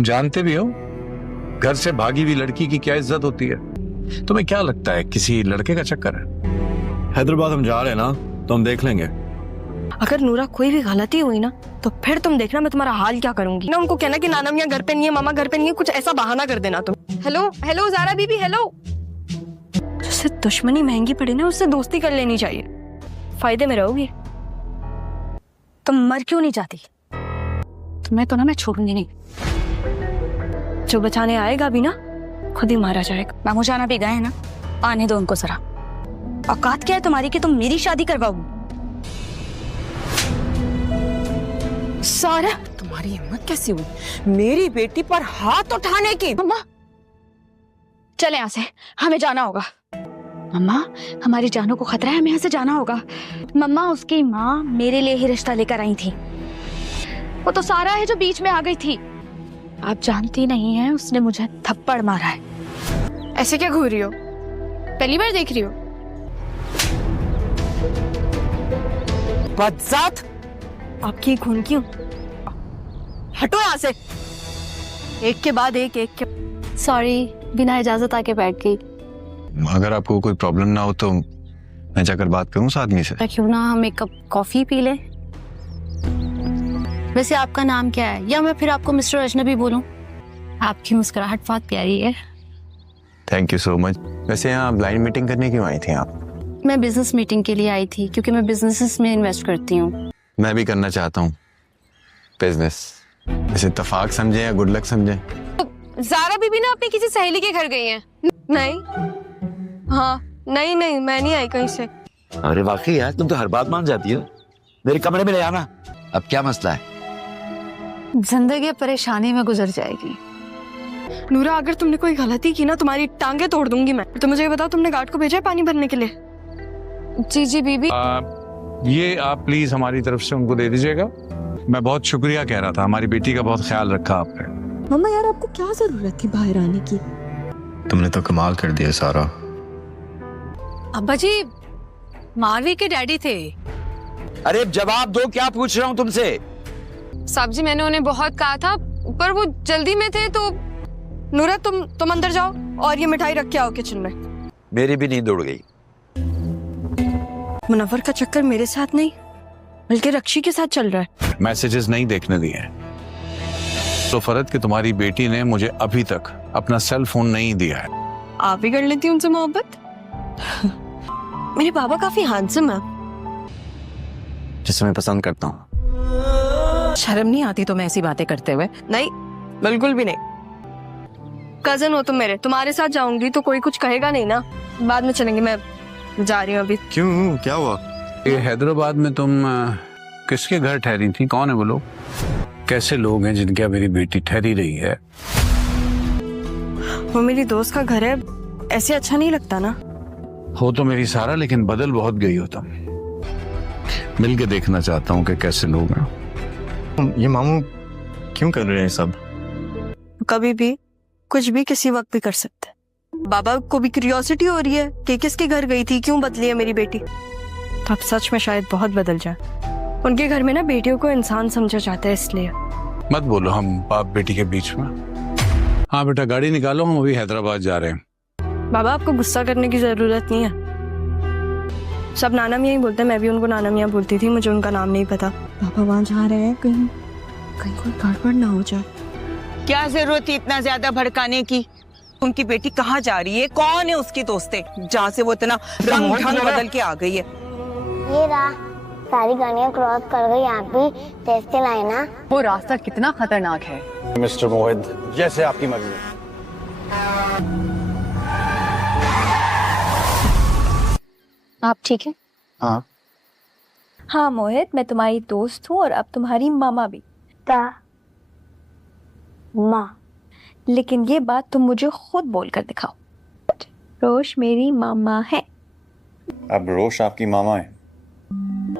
जानते भी हो घर से भागी हुई लड़की की क्या इज्जत होती है। तुम्हें क्या लगता है किसी लड़के का चक्कर है? हैदराबाद हम जा रहे हैं ना, तो हम देख लेंगे। अगर नूरा कोई भी गलती हुई ना तो फिर तुम देखना मैं तुम्हारा हाल क्या करूंगी ना। उनको कहना कि नाना मियाँ घर पे नहीं है, मामा घर पे नहीं है, कुछ ऐसा बहाना कर देना तुम। हेलो हेलो ज़ारा बीबी, हेलो। जिससे दुश्मनी महंगी पड़े ना उससे दोस्ती कर लेनी चाहिए, फायदे में रहोगी। तुम मर क्यों नहीं चाहती? तुम्हें तो ना मैं छोड़ूंगी नहीं। जो बचाने आएगा भी ना खुद ही मारा जाएगा। मामू जाना भी गए हैं ना, आने दो उनको जरा। औकात क्या है तुम्हारी कि तुम मेरी शादी करवाओगी? सारा तुम्हारी हिम्मत कैसी हुई मेरी बेटी पर हाथ उठाने की? मम्मा चले यहाँ से, हमें जाना होगा। मम्मा हमारी जानों को खतरा है, हमें यहाँ से जाना होगा। मम्मा उसकी माँ मेरे लिए ही रिश्ता लेकर आई थी। वो तो सारा है जो बीच में आ गई थी। आप जानती नहीं है उसने मुझे थप्पड़ मारा है। ऐसे क्या घूर रही हो? पहली बार देख रही हो? बदजात, आपकी खून क्यों? हटो यहाँ से। एक के बाद एक सॉरी, बिना इजाजत आके बैठ गई। अगर आपको कोई प्रॉब्लम ना हो तो मैं जाकर बात करूं उस आदमी से। क्यों ना हम एक कप कॉफी पी लें? वैसे आपका नाम क्या है, या मैं फिर आपको मिस्टर अजनबी बोलूं? आपकी मुस्कुराहट बहुत प्यारी है। Thank you so much. वैसे यहाँ ब्लाइंड मीटिंग करने क्यों आई थी आप? मैं बिजनेस मीटिंग के लिए आई थी क्योंकि मैं बिजनेसेस में इन्वेस्ट करती हूँ। मैं भी करना चाहता हूँ बिजनेस। इसे इत्तेफाक समझे या गुड लक समझे? ज़ारा बीबी ना अपनी किसी सहेली के घर गई हैं। नहीं, हाँ नहीं नहीं, मैं नहीं आई कहीं से। अरे वाकई यार, तुम तो हर बात मान जाती हो। मेरे कमरे में ले आना। अब क्या मसला है? जिंदगी परेशानी में गुजर जाएगी। नूरा अगर तुमने कोई गलती की ना तुम्हारी टांगे तोड़ दूंगी मैं। तो मुझे ये बताओ तुमने गार्ड को भेजा है पानी भरने के लिए? जी जी बीबी। ये आप प्लीज हमारी तरफ से उनको दे दीजिएगा। मैं बहुत शुक्रिया कह रहा था, हमारी बेटी का बहुत ख्याल रखा आपने। मम्मा यार आपको क्या जरूरत थी बाहर आने की? तुमने तो कमाल कर दिया सारा। अब्बा जी मारवी के डैडी थे। अरे जवाब दो, क्या पूछ रहा हूँ तुमसे? साहब जी मैंने उन्हें बहुत कहा था पर वो जल्दी में थे। तो नूरा तुम अंदर जाओ और ये मिठाई रख के आओ किचन में। मेरी भी नींद उड़ गई। मुनव्वर का चक्कर मेरे साथ नहीं बल्कि रक्षी के साथ चल रहा है। मैसेजेस नहीं देखने दिए तो फरद कि तुम्हारी बेटी ने मुझे अभी तक अपना सेल फोन नहीं दिया है। आप ही कर लेती उनसे मोहब्बत? मेरे बाबा काफी हैंडसम है। जिसे मैं पसंद करता हूँ। शर्म नहीं आती तुम्हें ऐसी बातें करते हुए? नहीं बिल्कुल भी नहीं। कजन हो तुम मेरे, तुम्हारे साथ जाऊंगी तो कोई कुछ कहेगा नहीं ना। बाद में चलेंगे, मैं जा रही हूँ अभी। क्यों, क्या हुआ? ये हैदराबाद में तुम किसके घर ठहरी थी? कौन है वो लोग? कैसे लोग हैं जिनके यहाँ मेरी बेटी ठहरी रही है? वो मेरी दोस्त का घर है, ऐसे अच्छा नहीं लगता ना। हो तो मेरी सारा, लेकिन बदल बहुत गई हो तुम। मिल के देखना चाहता हूँ कि कैसे लोग हैं। ये मामू क्यों कर रहे हैं सब? कभी भी कुछ भी किसी वक्त भी कर सकते। बाबा को भी क्यूरियोसिटी हो रही है कि किसके घर गई थी, क्यों बदली है मेरी बेटी। तो अब सच में शायद बहुत बदल जाए। उनके घर में ना बेटियों को इंसान समझा जाता है, इसलिए। मत बोलो हम बाप बेटी के बीच में। हाँ बेटा गाड़ी निकालो, हम अभी हैदराबाद जा रहे हैं। बाबा आपको गुस्सा करने की जरूरत नहीं है। सब नाना मियाँ ही बोलते हैं, मैं भी उनको नाना मियाँ बोलती थी, मुझे उनका नाम नहीं पता। पापा वहाँ जा रहे हैं, कहीं कोई गड़बड़ ना हो जाए। क्या जरूरत है इतना ज्यादा भड़काने की? उनकी बेटी कहाँ जा रही है? कौन है उसकी दोस्तें जहाँ से वो इतना रंग ढंग बदल के आ गई है? ये रहा, सारी गाड़ियाँ क्रॉस कर गई। आप भी तेज चलाए ना। वो रास्ता कितना खतरनाक है। मिस्टर मोहित, जैसे आपकी मर्जी। आप ठीक है? हाँ हाँ मोहित, मैं तुम्हारी दोस्त हूँ और अब तुम्हारी मामा भी। माँ, लेकिन ये बात तुम मुझे खुद बोल कर दिखाओ। रोश मेरी मामा है। अब रोश आपकी मामा है।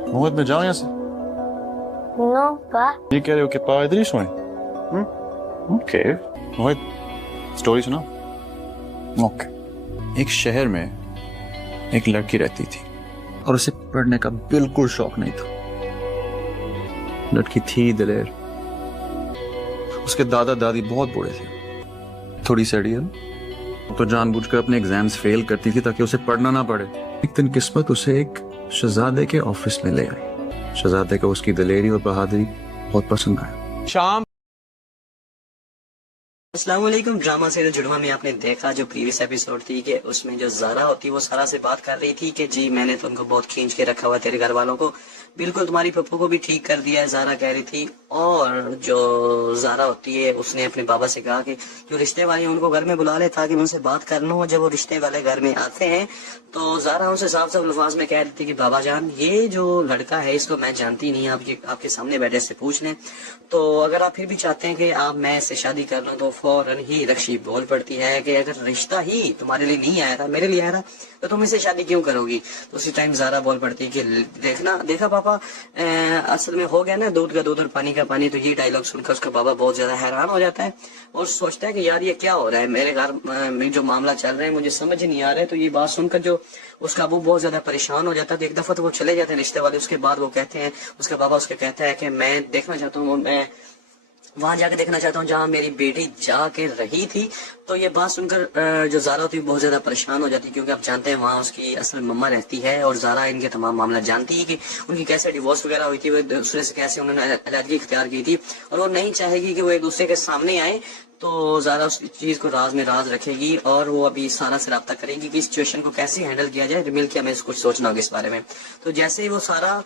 मोहित में जाओ यहाँ से। नो पा। ये कह रहे हो कि पापा इधर ही सोए? ओके मोहित, स्टोरी सुना। ओके। एक शहर में एक लड़की रहती थी और उसे पढ़ने का बिल्कुल शौक नहीं था। लड़की थी दिलेर, اس کے دادا دادی بہت بوڑھے تھے, تھوڑی سیڈی ہے, تو جان بوجھ کر اپنے ایگزامز فیل کرتی تھی تاکہ اسے پڑھنا نہ پڑے. ایک دن قسمت اسے ایک شہزادے کے آفس میں لے آئی. شہزادے کو اس کی دلیری اور بہادری بہت پسند آیا. شام. السلام علیکم. ڈرامہ سیریل جڑواں میں آپ نے دیکھا جو پریویس ایپیسوڈ تھی کہ اس میں جو زارا ہوتی وہ سارا سے بات کر رہی تھی کہ جی میں نے تو ان کو بہت کھینچ کے رکھا ہوا تیرے گھر والوں کو, بالکل تمہاری پپو کو بھی ٹھیک کر دیا ہے زارا کہہ رہی تھی. اور جو زارا ہوتی ہے اس نے اپنے بابا سے کہا کہ جو رشتے والے ہیں ان کو گھر میں بلا لے تاکہ ان سے بات کرنا ہو. جب وہ رشتے والے گھر میں آتے ہیں تو زارا ان سے صاف صاف الفاظ میں کہہ دیتی کہ بابا جان یہ جو لڑکا ہے اس کو میں جانتی نہیں, آپ کے سامنے بیٹھے سے پوچھ لیں. تو اگر آپ پھر بھی چاہتے ہیں کہ آپ میں اس سے شادی کر لوں تو فوراً ہی رکشی بول پڑتی ہے کہ اگر رشتہ ہی تمہارے لیے نہیں آیا تھا, میرے لیے آیا تھا, تو تم اس سے شادی کیوں کرو گی. تو اسی ٹائم زارا بول پڑتی ہے کہ دیکھا پاپا اصل میں ہو گیا نا دودھ کا دودھ اور پانی کا پانی. تو یہ ڈائلگ سن کر اس کا بابا بہت زیادہ حیران ہو جاتا ہے اور سوچتا ہے کہ یار یہ کیا ہو رہا ہے میرے گھر میں, جو معاملہ چل رہا ہے مجھے سمجھ نہیں آ رہا ہے. تو یہ بات سن کر جو اس کا ابو بہت زیادہ پریشان ہو جاتا ہے. تو ایک دفعہ تو وہ چلے جاتے ہیں رشتے والے. اس کے بعد وہ کہتے ہیں, اس کا بابا اس کے کہتا ہے کہ میں دیکھنا چاہتا ہوں, میں وہاں جا کے دیکھنا چاہتا ہوں جہاں میری بیٹی جا کے رہی تھی. تو یہ بات سن کر جو زارا ہوتی ہے بہت زیادہ پریشان ہو جاتی ہے کیونکہ آپ جانتے ہیں وہاں اس کی اصل مما رہتی ہے اور زارا ان کے تمام معاملہ جانتی ہے کہ ان کی کیسے ڈیورس وغیرہ ہوئی تھی, وہ دوسرے سے کیسے انہوں نے علیحدگی اختیار کی تھی, اور وہ نہیں چاہے گی کہ وہ ایک دوسرے کے سامنے آئے. تو زارا اس چیز کو راز میں راز رکھے گی اور وہ ابھی سارا سے رابطہ کرے گی کہ اس سچویشن کو کیسے ہینڈل کیا جائے. مل کے ہمیں کچھ سوچنا ہوگا اس بارے میں. تو جیسے ہی وہ سارا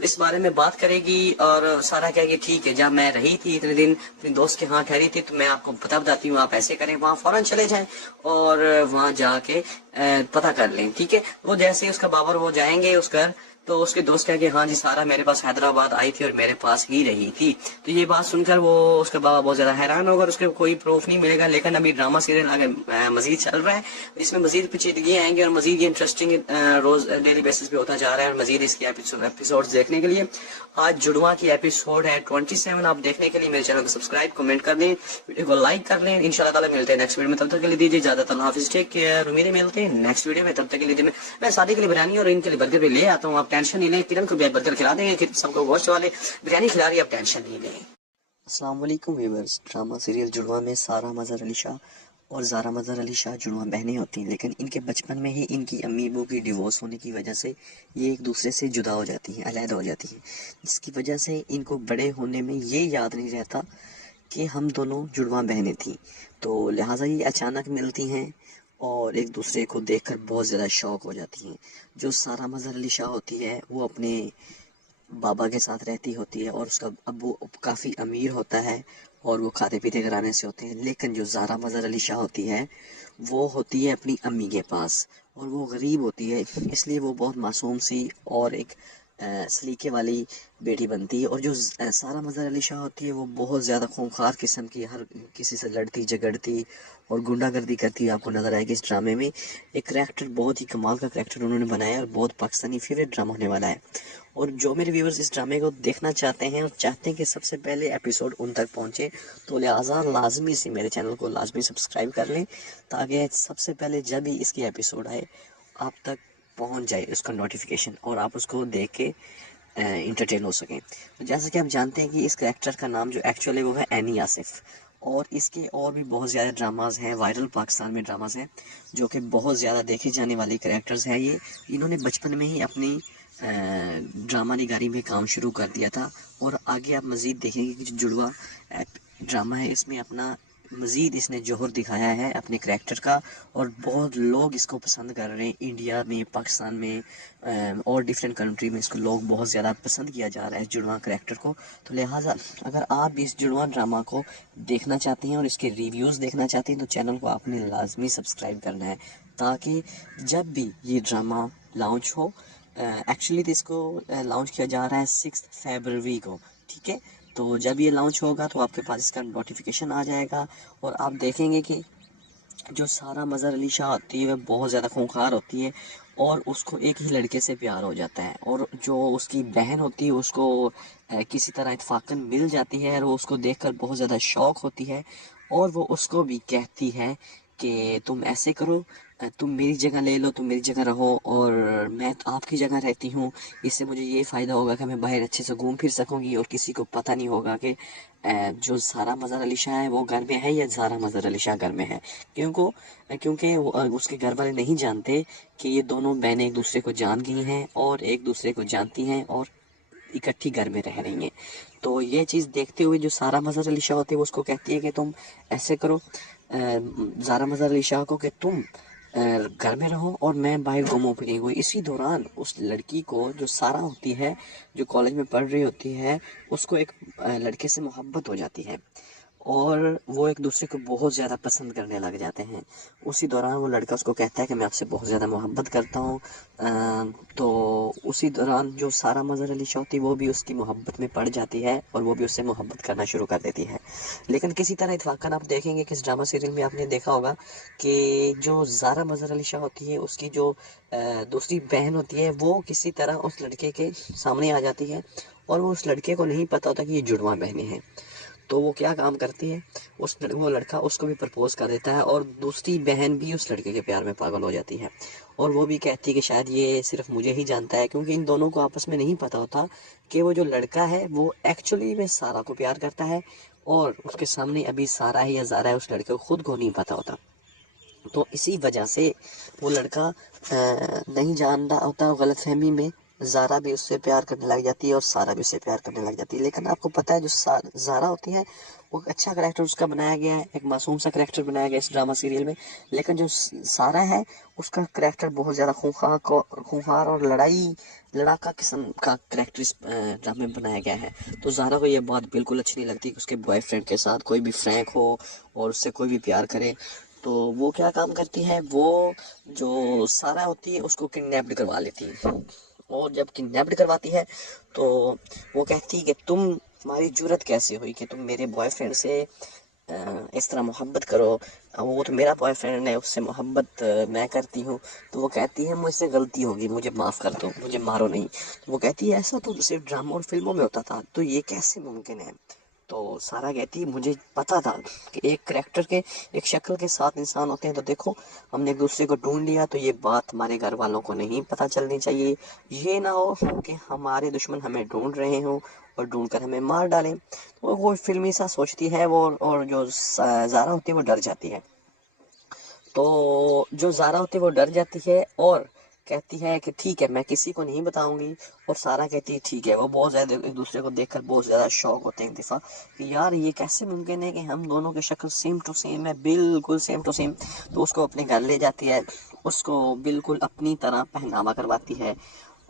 اس بارے میں بات کرے گی اور سارا کہے گی ٹھیک ہے جب میں رہی تھی اتنے دن اپنے دوست کے ہاں ٹھہری تھی تو میں آپ کو بتاتی ہوں, آپ ایسے کریں, وہاں فوراً چلے جائیں اور وہاں جا کے پتہ کر لیں. ٹھیک ہے. وہ جیسے اس کا بابا وہ جائیں گے اس گھر, تو اس کے دوست کہہ کہ ہاں جی سارا میرے پاس حیدرآباد آئی تھی اور میرے پاس ہی رہی تھی. تو یہ بات سن کر وہ اس کا بابا بہت زیادہ حیران ہوگا اور اس کے کوئی پروف نہیں ملے گا. لیکن ابھی ڈرامہ سیریل آگے مزید چل رہا ہے, اس میں مزید پیچیدگیاں آئیں گی اور مزید یہ انٹرسٹنگ روز ڈیلی بیسس پہ ہوتا جا رہا ہے. اور مزید اس کی ایپیسوڈ دیکھنے کے لیے آج جڑواں کی ایپیسوڈ ہے 27. آپ دیکھنے کے لیے میرے چینل کو سبسکرائب کمنٹ کر دیں, ویڈیو کو لائک کر لیں. انشاءاللہ تعالی ملتے ہیں نیکسٹ ویڈیو میں. تب تک کے لیے دیجیے اجازت. اللہ حافظ. Take care. میرے ملتے ہیں نیکسٹ ویڈیو میں. تب تک کے لیے میں شادی کے لیے بریانی اور ان کے لیے برگر بھی لے آتا ہوں, آپ ٹینشن نہیں لیں. کرن کو بھی برگر کھلا دیں گے, سب کو گوشت والے بریانی کھلا رہی ہے, آپ ٹینشن نہیں لیں. السلام علیکم ویورز. ڈرامہ سیریل جڑواں میں سارا مظہر علی شاہ اور زارا مظہر علی شاہ جڑواں بہنیں ہوتی ہیں, لیکن ان کے بچپن میں ہی ان کی امی ابو کی ڈیورس ہونے کی وجہ سے یہ ایک دوسرے سے جدا ہو جاتی ہیں, علیحدہ ہو جاتی ہیں, جس کی وجہ سے ان کو بڑے ہونے میں یہ یاد نہیں رہتا کہ ہم دونوں جڑواں بہنیں تھیں. تو لہٰذا یہ اچانک ملتی ہیں اور ایک دوسرے کو دیکھ کر بہت زیادہ شوق ہو جاتی ہیں. جو سارا مظہر علی شاہ ہوتی ہے وہ اپنے بابا کے ساتھ رہتی ہوتی ہے اور اس کا ابو کافی امیر ہوتا ہے اور وہ کھاتے پیتے گھرانے سے ہوتے ہیں. لیکن جو زارا مظہر علی شاہ ہوتی ہے وہ ہوتی ہے اپنی امی کے پاس اور وہ غریب ہوتی ہے, اس لیے وہ بہت معصوم سی اور ایک سلیقے والی بیٹی بنتی ہے. اور جو سارا مظہر علی شاہ ہوتی ہے وہ بہت زیادہ خونخوار قسم کی, ہر کسی سے لڑتی جھگڑتی اور گنڈا گردی کرتی ہے. آپ کو نظر آئے گی اس ڈرامے میں. ایک کریکٹر, بہت ہی کمال کا کریکٹر انہوں نے بنایا اور بہت پاکستانی فیوریٹ ڈرامہ ہونے والا ہے. اور جو میرے ویورز اس ڈرامے کو دیکھنا چاہتے ہیں اور چاہتے ہیں کہ سب سے پہلے ایپیسوڈ ان تک پہنچے, تو لہٰذا لازمی سے میرے چینل کو لازمی سبسکرائب کر لیں تاکہ سب سے پہلے جب ہی اس کی ایپیسوڈ آئے آپ تک پہنچ جائے اس کا نوٹیفیکیشن اور آپ اس کو دیکھ کے انٹرٹین ہو سکیں. جیسا کہ آپ جانتے ہیں کہ اس کریکٹر کا نام جو ایکچولی وہ ہے اینی آصف, اور اس کے اور بھی بہت زیادہ ڈراماز ہیں, وائرل پاکستان میں ڈراماز ہیں جو کہ بہت زیادہ دیکھے جانے والی کریکٹرز ہیں. یہ انہوں نے بچپن میں ہی اپنی ڈرامہ نگاری میں کام شروع کر دیا تھا اور آگے آپ مزید دیکھیں گے کہ جو جڑواں ڈرامہ ہے اس میں اپنا مزید اس نے جوہر دکھایا ہے اپنے کریکٹر کا, اور بہت لوگ اس کو پسند کر رہے ہیں. انڈیا میں, پاکستان میں اور ڈیفرنٹ کنٹری میں اس کو لوگ بہت زیادہ پسند کیا جا رہا ہے جڑواں کریکٹر کو. تو لہٰذا اگر آپ اس جڑواں ڈرامہ کو دیکھنا چاہتے ہیں اور اس کے ریویوز دیکھنا چاہتے ہیں تو چینل کو آپ نے لازمی سبسکرائب کرنا ہے تاکہ جب بھی یہ ڈرامہ لانچ ہو, ایکچولی تو اس کو لانچ کیا جا رہا ہے 6 فیبروری کو, ٹھیک ہے, تو جب یہ لانچ ہوگا تو آپ کے پاس اس کا نوٹیفیکیشن آ جائے گا اور آپ دیکھیں گے کہ جو سارا مظہر علی شاہ ہوتی ہے وہ بہت زیادہ خونخوار ہوتی ہے اور اس کو ایک ہی لڑکے سے پیار ہو جاتا ہے, اور جو اس کی بہن ہوتی ہے اس کو کسی طرح اتفاقاً مل جاتی ہے اور وہ اس کو دیکھ کر بہت زیادہ شوق ہوتی ہے اور وہ اس کو بھی کہتی ہے کہ تم ایسے کرو तुम मेरी जगह ले लो, तुम मेरी जगह रहो और मैं तो आपकी जगह रहती हूँ। इससे मुझे ये फ़ायदा होगा कि मैं बाहर अच्छे से घूम फिर सकूँगी और किसी को पता नहीं होगा कि जो ज़ारा मज़हर अली शाह है वो घर में है या ज़ारा मज़हर अली शाह घर में है। क्योंकि उसके घर वाले नहीं जानते कि ये दोनों बहनें एक दूसरे को जान गई हैं और एक दूसरे को जानती हैं और इकट्ठी घर में रह रही हैं। तो ये चीज़ देखते हुए जो ज़ारा मज़हर अली शाह होती है वो उसको कहती है कि तुम ऐसे करो ज़ारा मज़हर अली शाह को कि तुम घर में रहो और मैं बाहर घूमूं फिरूंगी। इसी दौरान उस लड़की को जो सारा होती है, जो कॉलेज में पढ़ रही होती है, उसको एक लड़के से मोहब्बत हो जाती है और वो एक दूसरे को बहुत ज़्यादा पसंद करने लग जाते हैं। उसी दौरान वो लड़का उसको कहता है कि मैं आपसे बहुत ज़्यादा मोहब्बत करता हूँ। तो उसी दौरान जो सारा मज़हर अली शाह होती है वो भी उसकी मोहब्बत में पड़ जाती है और वो भी उससे मोहब्बत करना शुरू कर देती है। लेकिन किसी तरह इत्फाकन आप देखेंगे कि इस ड्रामा सीरियल में आपने देखा होगा कि जो ज़ारा मज़हर अली शाह होती है उसकी जो दूसरी बहन होती है वो किसी तरह उस लड़के के सामने आ जाती है और वो उस लड़के को नहीं पता होता कि ये जुड़वा बहनें हैं। तो वो क्या काम करती है, वो लड़का उसको भी प्रपोज कर देता है और दूसरी बहन भी उस लड़के के प्यार में पागल हो जाती है और वो भी कहती है कि शायद ये सिर्फ मुझे ही जानता है, क्योंकि इन दोनों को आपस में नहीं पता होता कि वो जो लड़का है वो एक्चुअली में सारा को प्यार करता है और उसके सामने अभी सारा है या ज़ारा है उस लड़के को खुद को नहीं पता होता। तो इसी वजह से वो लड़का नहीं जान रहा होता, गलतफहमी में ज़ारा भी उससे प्यार करने लग जाती है और सारा भी उससे प्यार करने लग जाती है। लेकिन आपको पता है जो ज़ारा होती है वो अच्छा करैक्टर उसका बनाया गया है, एक मासूम सा करैक्टर बनाया गया है इस ड्रामा सीरियल में। लेकिन जो सारा है उसका करैक्टर बहुत ज़्यादा खूंखार और लड़ाका किस्म का करैक्टर इस ड्रामे में बनाया गया है। तो ज़ारा को ये बात बिल्कुल अच्छी नहीं लगती कि उसके बॉयफ्रेंड के साथ कोई भी फ्रैंक हो और उससे कोई भी प्यार करे। तो वो क्या काम करती है, वो जो सारा होती है उसको किडनैप करवा लेती है और जब किडनैप करवाती है तो वो कहती है कि तुम्हारी जुर्रत कैसे हुई कि तुम मेरे बॉयफ्रेंड से इस तरह मोहब्बत करो, वो तो मेरा बॉयफ्रेंड है, उससे मोहब्बत मैं करती हूँ। तो वो कहती है मुझसे गलती होगी, मुझे माफ़ कर दो, मुझे मारो नहीं। तो वो कहती है ऐसा तो सिर्फ ड्रामा और फिल्मों में होता था, तो ये कैसे मुमकिन है। तो सारा कहती है मुझे पता था कि एक करैक्टर के एक शक्ल के साथ इंसान होते हैं, तो देखो हमने एक दूसरे को ढूंढ लिया, तो ये बात हमारे घर वालों को नहीं पता चलनी चाहिए। ये ना हो कि हमारे दुश्मन हमें ढूंढ रहे हों और ढूंढ कर हमें मार डालें। तो वो फिल्मी सा सोचती है वो, और जो ज़ारा होती है वो डर जाती है। तो जो ज़ारा होती है वो डर जाती है और कहती है कि ठीक है मैं किसी को नहीं बताऊंगी, और सारा कहती है ठीक है। वो बहुत ज़्यादा एक दूसरे को देखकर बहुत ज़्यादा शौक होते हैं एक दफ़ा कि यार ये कैसे मुमकिन है कि हम दोनों की शक्ल सेम टू सेम है, बिल्कुल सेम टू सेम। तो उसको अपने घर ले जाती है, उसको बिल्कुल अपनी तरह पहनावा करवाती है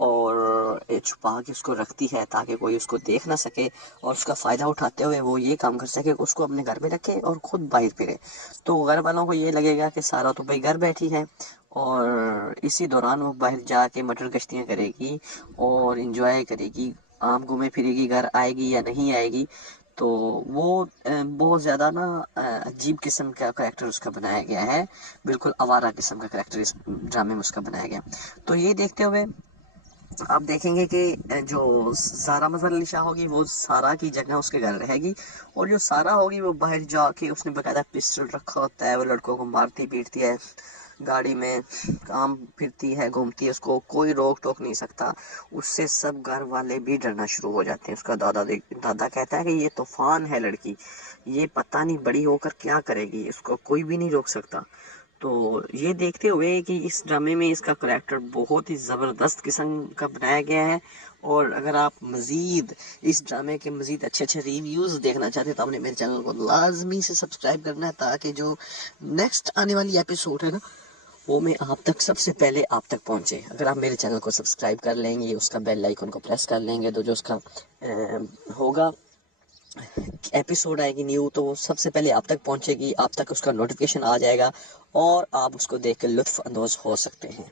और छुपा के उसको रखती है ताकि कोई उसको देख ना सके, और उसका फ़ायदा उठाते हुए वो ये काम कर सके उसको अपने घर में रखे और ख़ुद बाहर फिरे। तो घर वालों को ये लगेगा कि सारा तो भाई घर बैठी है और इसी दौरान वो बाहर जाके मटर गश्तियाँ करेगी और इंजॉय करेगी, आम घूमे फिरेगी, घर आएगी या नहीं आएगी। तो वो बहुत ज़्यादा ना अजीब किस्म का करैक्टर उसका बनाया गया है, बिल्कुल आवारा किस्म का करैक्टर इस ड्रामे में उसका बनाया गया। तो ये देखते हुए आप देखेंगे कि जो ज़ारा मज़हर अली शाह होगी वो सारा की जगह उसके घर रहेगी, और जो सारा होगी वो बाहर जाके उसने बाकायदा पिस्टल रखा होता है, वो लड़कों को मारती पीटती है, गाड़ी में काम फिरती है, घूमती है, उसको कोई रोक टोक नहीं सकता। उससे सब घर वाले भी डरना शुरू हो जाते हैं। उसका दादा कहता है कि ये तूफान है लड़की, ये पता नहीं बड़ी होकर क्या करेगी, इसको कोई भी नहीं रोक सकता। तो ये देखते हुए कि इस ड्रामे में इसका करैक्टर बहुत ही ज़बरदस्त किस्म का बनाया गया है, और अगर आप मज़ीद इस ड्रामे के मज़ीद अच्छे अच्छे रिव्यूज़ देखना चाहते हैं तो आपने मेरे चैनल को लाजमी से सब्सक्राइब करना है, ताकि जो नेक्स्ट आने वाली एपिसोड है ना वो मैं आप तक सबसे पहले आप तक पहुंचे। अगर आप मेरे चैनल को सब्सक्राइब कर लेंगे, उसका बेल आइकन को प्रेस कर लेंगे, तो जो उसका होगा एपिसोड आएगी न्यू, तो वो सबसे पहले आप तक पहुंचेगी, आप तक उसका नोटिफिकेशन आ जाएगा और आप उसको देख कर लुत्फ़ अंदोज़ हो सकते हैं।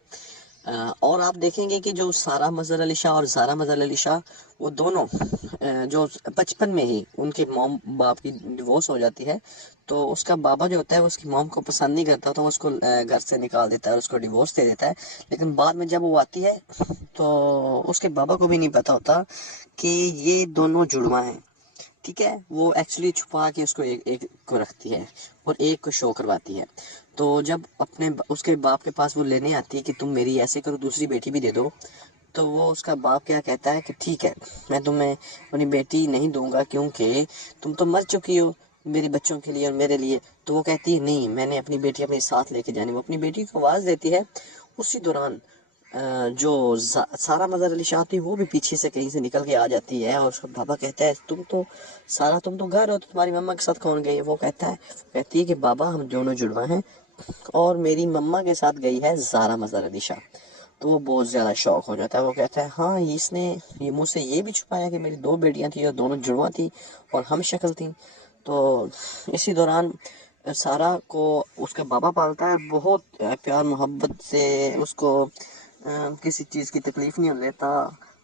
और आप देखेंगे कि जो सारा मज़हर अली शाह और ज़ारा मज़हर अली शाह वो दोनों जो बचपन में ही उनके मॉम बाप की डिवोर्स हो जाती है, तो उसका बाबा जो होता है वो उसकी मॉम को पसंद नहीं करता, तो वो उसको घर से निकाल देता है और उसको डिवोर्स दे देता है। लेकिन बाद में जब वो आती है तो उसके बाबा को भी नहीं पता होता कि ये दोनों जुड़वा हैं। ठीक है, वो एक्चुअली छुपा के उसको एक को रखती है और एक को शो करवाती है। तो जब अपने उसके बाप के पास वो लेने आती है कि तुम मेरी ऐसे करो, दूसरी बेटी भी दे दो, तो वो उसका बाप क्या कहता है कि ठीक है, मैं तुम्हें अपनी बेटी नहीं दूंगा क्योंकि तुम तो मर चुकी हो मेरे बच्चों के लिए और मेरे लिए। तो वो कहती है नहीं, मैंने अपनी बेटी अपने साथ लेके जानी। वो अपनी बेटी को आवाज़ देती है। उसी दौरान जो सारा मज़हर अली शाह थी वो भी पीछे से कहीं से निकल के आ जाती है और उसका बाबा कहता है तुम तो घर हो, तो तुम्हारी मम्मा के साथ कौन गई है? वो कहती है कि बाबा हम दोनों जुड़वा हैं और मेरी मम्मा के साथ गई है ज़ारा मज़हर अली शाह। तो वो बहुत ज़्यादा शौक हो जाता है। वो कहता है हाँ, इसने ये मुझसे ये भी छुपाया कि मेरी 2 बेटियां थी और दोनों जुड़वा थी और हम शक्ल थी। तो इसी दौरान सारा को उसका बाबा पालता है, बहुत प्यार मोहब्बत से उसको किसी चीज़ की तकलीफ़ नहीं लेता।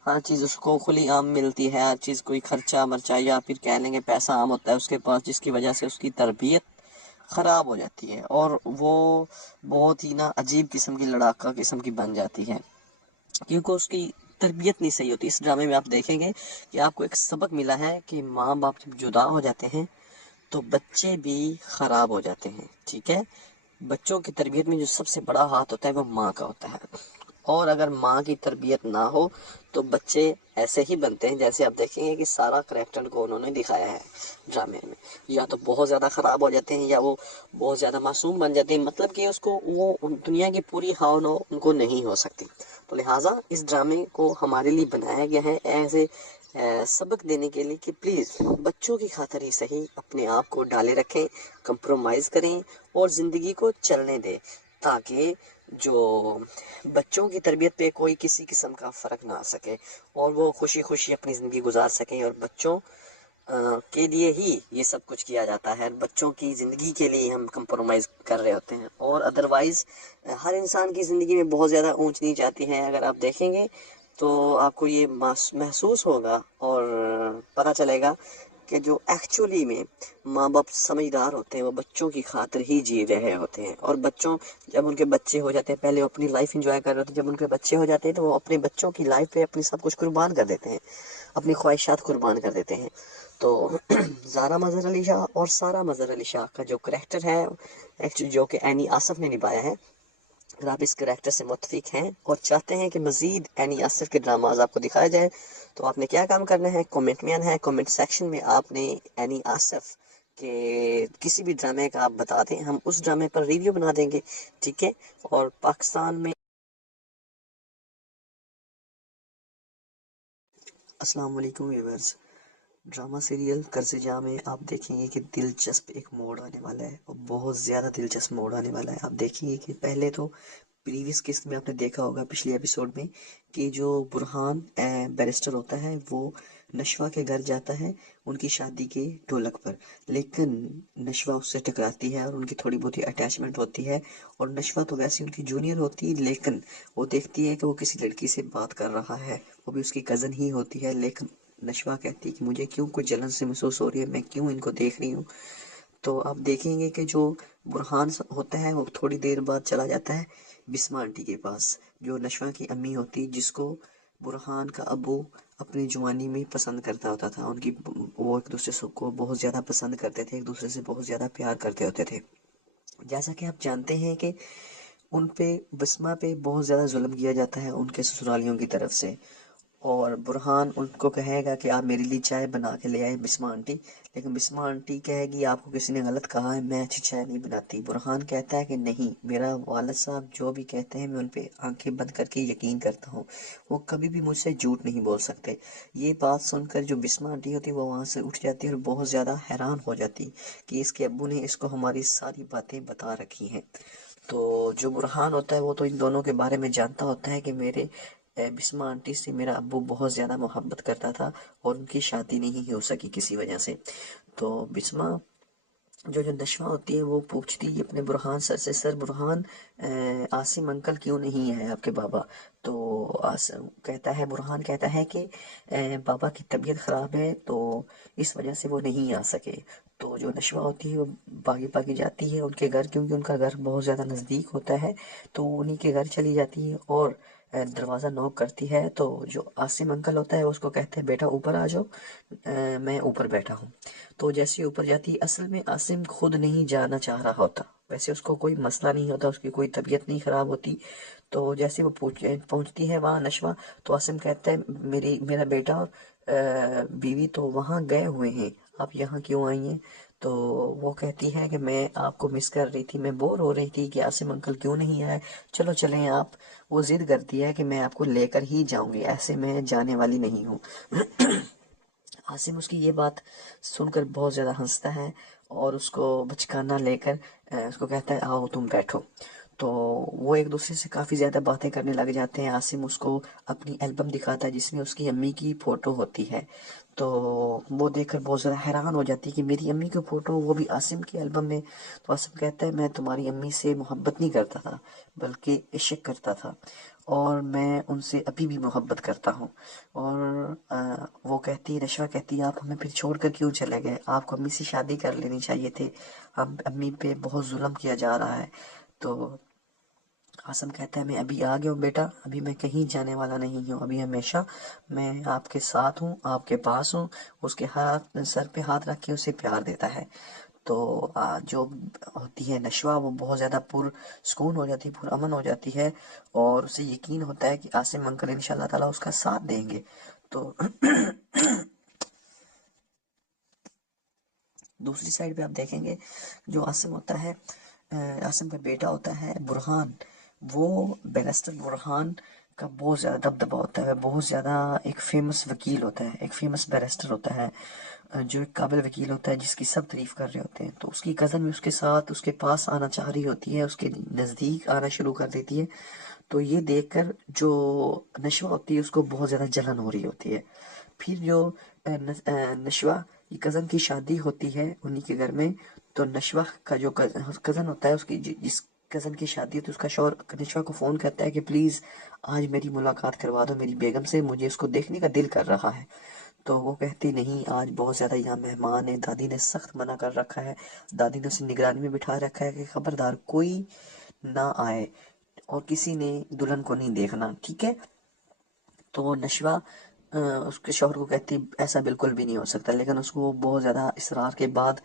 हर चीज़ उसको खुली आम मिलती है, हर चीज़, कोई खर्चा मर्चा या फिर कह लेंगे पैसा आम होता है उसके पास, जिसकी वजह से उसकी तरबियत ख़राब हो जाती है और वो बहुत ही ना अजीब किस्म की लड़ाका किस्म की बन जाती है क्योंकि उसकी तरबियत नहीं सही होती। इस ड्रामे में आप देखेंगे कि आपको एक सबक मिला है कि माँ बाप जब जुदा हो जाते हैं तो बच्चे भी ख़राब हो जाते हैं। ठीक है, बच्चों की तरबियत में जो सबसे बड़ा हाथ होता है वो माँ का होता है, और अगर माँ की तरबियत ना हो तो बच्चे ऐसे ही बनते हैं जैसे आप देखेंगे कि सारा करैक्टर को उन्होंने दिखाया है ड्रामे में, या तो बहुत ज़्यादा ख़राब हो जाते हैं या वो बहुत ज़्यादा मासूम बन जाते हैं, मतलब कि उसको वो दुनिया की पूरी हाव नो उनको नहीं हो सकती। तो लिहाजा इस ड्रामे को हमारे लिए बनाया गया है ऐसे सबक देने के लिए कि प्लीज़ बच्चों की खातिर ही सही अपने आप को डाले रखें, कंप्रोमाइज़ करें और ज़िंदगी को चलने दें, ताकि जो बच्चों की तरबियत पे कोई किसी किस्म का फ़र्क ना आ सके और वो खुशी खुशी अपनी ज़िंदगी गुजार सकें। और बच्चों के लिए ही ये सब कुछ किया जाता है, बच्चों की ज़िंदगी के लिए हम कंप्रोमाइज़ कर रहे होते हैं। और अदरवाइज़ हर इंसान की ज़िंदगी में बहुत ज़्यादा ऊंच नीच आती है। अगर आप देखेंगे तो आपको ये महसूस होगा और पता चलेगा कि जो एक्चुअली में माँ बाप समझदार होते हैं वो बच्चों की खातिर ही जी रहे होते हैं। और बच्चों जब उनके बच्चे हो जाते हैं, पहले वो अपनी लाइफ एंजॉय कर रहे होते हैं, जब उनके बच्चे हो जाते हैं तो वो अपने बच्चों की लाइफ पे अपनी सब कुछ कुर्बान कर देते हैं, अपनी ख्वाहिशात कुर्बान कर देते हैं। तो ज़ारा मज़हर अली शाह और सारा मज़हर अली शाह का जो करैक्टर है एक्चुअली जो कि एनी आसफ ने निभाया है, अगर आप इस करैक्टर से मुत्तफिक हैं और चाहते हैं कि मज़ीद एनी आसफ के ड्रामाज आपको दिखाए जाए तो आपने क्या काम करना है, कमेंट में आना है। कमेंट सेक्शन में आपने एनी आसफ के किसी भी ड्रामे का आप बता दें, हम उस ड्रामे पर रिव्यू बना देंगे। ठीक है, और पाकिस्तान में अस्सलाम वालेकुम व्यूअर्स, ड्रामा सीरियल कर्ज़-ए-जां में आप देखेंगे कि दिलचस्प एक मोड़ आने वाला है और बहुत ज़्यादा दिलचस्प मोड़ आने वाला है। आप देखेंगे कि पहले तो प्रीवियस किस्त में आपने देखा होगा पिछले एपिसोड में कि जो बुरहान बैरिस्टर होता है वो नशवा के घर जाता है उनकी शादी के ढोलक पर, लेकिन नशवा उससे टकराती है और उनकी थोड़ी बहुत ही अटैचमेंट होती है। और नशवा तो वैसे उनकी जूनियर होती है, लेकिन वो देखती है कि वो किसी लड़की से बात कर रहा है, वो भी उसकी कज़न ही होती है। लेकिन नशवा कहती है कि मुझे क्यों कुछ जलन से महसूस हो रही है, मैं क्यों इनको देख रही हूँ। तो आप देखेंगे कि जो बुरहान होता है वो थोड़ी देर बाद चला जाता है बिस्मा आंटी के पास, जो नशवा की अम्मी होती, जिसको बुरहान का अबू अपनी जवानी में पसंद करता होता था। उनकी वो एक दूसरे को बहुत ज़्यादा पसंद करते थे, एक दूसरे से बहुत ज़्यादा प्यार करते होते थे। जैसा कि आप जानते हैं कि उन पे बिस्मा पे बहुत ज़्यादा जुल्म किया जाता है उनके ससुरालियों की तरफ से, और बुरहान उनको कहेगा कि आप मेरे लिए चाय बना के ले आए बिस्मा आंटी, लेकिन बिस्मा आंटी कहेगी आपको किसी ने गलत कहा है, मैं अच्छी चाय नहीं बनाती। बुरहान कहता है कि नहीं, मेरा वालिद साहब जो भी कहते हैं मैं उन पे आंखें बंद करके यकीन करता हूँ, वो कभी भी मुझसे झूठ नहीं बोल सकते। ये बात सुनकर जो बिस्मा आंटी होती है वो वहाँ से उठ जाती है और बहुत ज़्यादा हैरान हो जाती कि इसके अब्बू ने इसको हमारी सारी बातें बता रखी हैं। तो जो बुरहान होता है वो तो इन दोनों के बारे में जानता होता है कि मेरे बिस्मा आंटी से मेरा अब्बू बहुत ज़्यादा मोहब्बत करता था और उनकी शादी नहीं हो सकी किसी वजह से। तो बिस्मा जो नशवा होती है वो पूछती है अपने बुरहान सर से, सर बुरहान आसिम अंकल क्यों नहीं है आपके बाबा। तो बुरहान कहता है कि बाबा की तबीयत ख़राब है तो इस वजह से वो नहीं आ सके। तो जो नशवा होती है वो भागी भागी जाती है उनके घर, क्योंकि उनका घर बहुत ज़्यादा नज़दीक होता है, तो उन्हीं के घर चली जाती है और दरवाज़ा नॉक करती है तो जो आसिम अंकल होता है वो उसको कहते हैं बेटा ऊपर आ जाओ, मैं ऊपर बैठा हूँ। तो जैसे ही ऊपर जाती, असल में आसिम खुद नहीं जाना चाह रहा होता, वैसे उसको कोई मसला नहीं होता, उसकी कोई तबीयत नहीं ख़राब होती। तो जैसे वो पहुँचती है वहाँ नशवा, तो आसिम कहता है मेरा बेटा और बीवी तो वहाँ गए हुए हैं, आप यहाँ क्यों आई हैं? तो वो कहती है कि मैं आपको मिस कर रही थी, मैं बोर हो रही थी कि आसिम अंकल क्यों नहीं आए, चलो चलें आप। वो जिद करती है कि मैं आपको लेकर ही जाऊंगी, ऐसे मैं जाने वाली नहीं हूँ। आसिम उसकी ये बात सुनकर बहुत ज़्यादा हंसता है और उसको बचकाना लेकर उसको कहता है आओ तुम बैठो। तो वो एक दूसरे से काफ़ी ज़्यादा बातें करने लग जाते हैं। आसिम उसको अपनी एल्बम दिखाता है जिसमें उसकी अम्मी की फ़ोटो होती है। तो वो देखकर बहुत ज़्यादा हैरान हो जाती है कि मेरी अम्मी की फ़ोटो, वो भी आसिम की एल्बम में। तो आसिम कहता है मैं तुम्हारी अम्मी से मोहब्बत नहीं करता था बल्कि इश्क करता था और मैं उनसे अभी भी मोहब्बत करता हूँ। और वो कहती है, नशवा कहती है आप हमें फिर छोड़कर क्यों चले गए, आपको अम्मी से शादी कर लेनी चाहिए थे, हम अम्मी पे बहुत जुल्म किया जा रहा है। तो आसिम कहता है मैं अभी आ गया हूँ बेटा, अभी मैं कहीं जाने वाला नहीं हूँ, अभी हमेशा मैं आपके साथ हूँ, आपके पास हूँ। उसके हाथ सर पे हाथ रख के उसे प्यार देता है। तो जो होती है नशवा वो बहुत ज़्यादा पुरसुकून हो जाती है, पुरअमन हो जाती है और उसे यकीन होता है कि आसिम अंकल इंशाल्लाह ताला उसका साथ देंगे। तो दूसरी साइड पे आप देखेंगे जो आसिम होता है, आसिम का बेटा होता है बुरहान, वो बैरिस्टर बुरहान का बहुत ज़्यादा दबदबा होता है, बहुत ज़्यादा एक फेमस वकील होता है, एक फेमस बैरिस्टर होता है, जो एक काबिल वकील होता है जिसकी सब तारीफ कर रहे होते हैं। तो उसकी कज़न भी उसके साथ उसके पास आना चाह रही होती है, उसके नज़दीक आना शुरू कर देती है। तो ये देखकर जो नशवा होती है उसको बहुत ज़्यादा जलन हो रही होती है। फिर जो नशवा की कज़न की शादी होती है उन्हीं के घर में, तो नशवा का जो कज़न होता है उसकी जिस कज़न की शादी होती है उसका शौहर नशवा को फ़ोन करता है कि प्लीज़ आज मेरी मुलाकात करवा दो मेरी बेगम से, मुझे उसको देखने का दिल कर रहा है। तो वो कहती नहीं, आज बहुत ज़्यादा यहाँ मेहमान है, दादी ने सख्त मना कर रखा है, दादी ने उसे निगरानी में बिठा रखा है कि खबरदार कोई ना आए और किसी ने दुल्हन को नहीं देखना, ठीक है। तो नशवा उसके शौहर को कहती ऐसा बिल्कुल भी नहीं हो सकता, लेकिन उसको बहुत ज़्यादा इसरार के बाद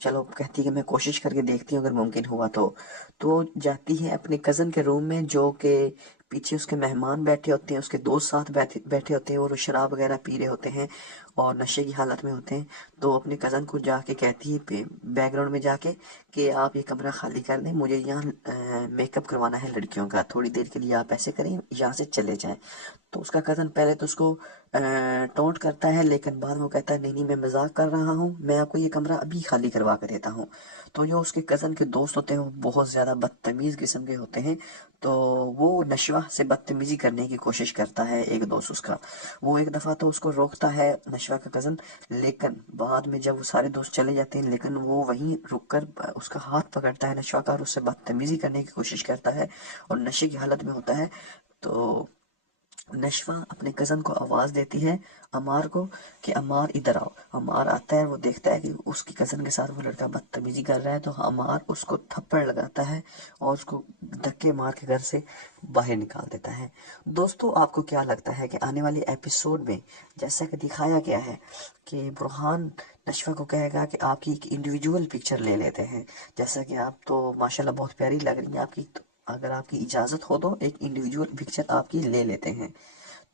चलो कहती है कि मैं कोशिश करके देखती हूँ अगर मुमकिन हुआ तो जाती है अपने कज़न के रूम में, जो कि पीछे उसके मेहमान बैठे होते हैं, उसके दोस्त साथ बैठे होते हैं और वो शराब वगैरह पी रहे होते हैं और नशे की हालत में होते हैं। तो अपने कज़न को जाके कहती है बैकग्राउंड में जाके कि आप ये कमरा खाली कर दें, मुझे यहाँ मेकअप करवाना है लड़कियों का, थोड़ी देर के लिए आप ऐसे करें, यहाँ से चले जाएं। तो उसका कज़न पहले तो उसको टोंट करता है, लेकिन बाद में वो कहता है नहीं नहीं मैं मजाक कर रहा हूँ, मैं आपको ये कमरा अभी खाली करवा कर देता हूँ। तो जो उसके कज़न के दोस्त होते हैं वो बहुत ज़्यादा बदतमीज़ किस्म के होते हैं, तो वो नशवा से बदतमीज़ी करने की कोशिश करता है एक दोस्त उसका। वो एक दफ़ा तो उसको रोकता है नशवा का कज़न, लेकिन बाद में जब वो सारे दोस्त चले जाते हैं लेकिन वो वहीं रुक कर उसका हाथ पकड़ता है नशवा का और उससे बदतमीज़ी करने की कोशिश करता है और नशे की हालत में होता है। तो नशवा अपने कज़न को आवाज़ देती है अमार को कि अमार इधर आओ। अमार आता है, वो देखता है कि उसकी कज़न के साथ वो लड़का बदतमीज़ी कर रहा है, तो अमार उसको थप्पड़ लगाता है और उसको धक्के मार के घर से बाहर निकाल देता है। दोस्तों आपको क्या लगता है कि आने वाले एपिसोड में जैसा कि दिखाया गया है कि बुरहान नशवा को कहेगा कि आपकी एक इंडिविजुअल पिक्चर ले लेते हैं, जैसा कि आप तो माशाल्लाह बहुत प्यारी लग रही है आपकी, तो अगर आपकी इजाज़त हो तो एक इंडिविजुअल पिक्चर आपकी ले लेते हैं।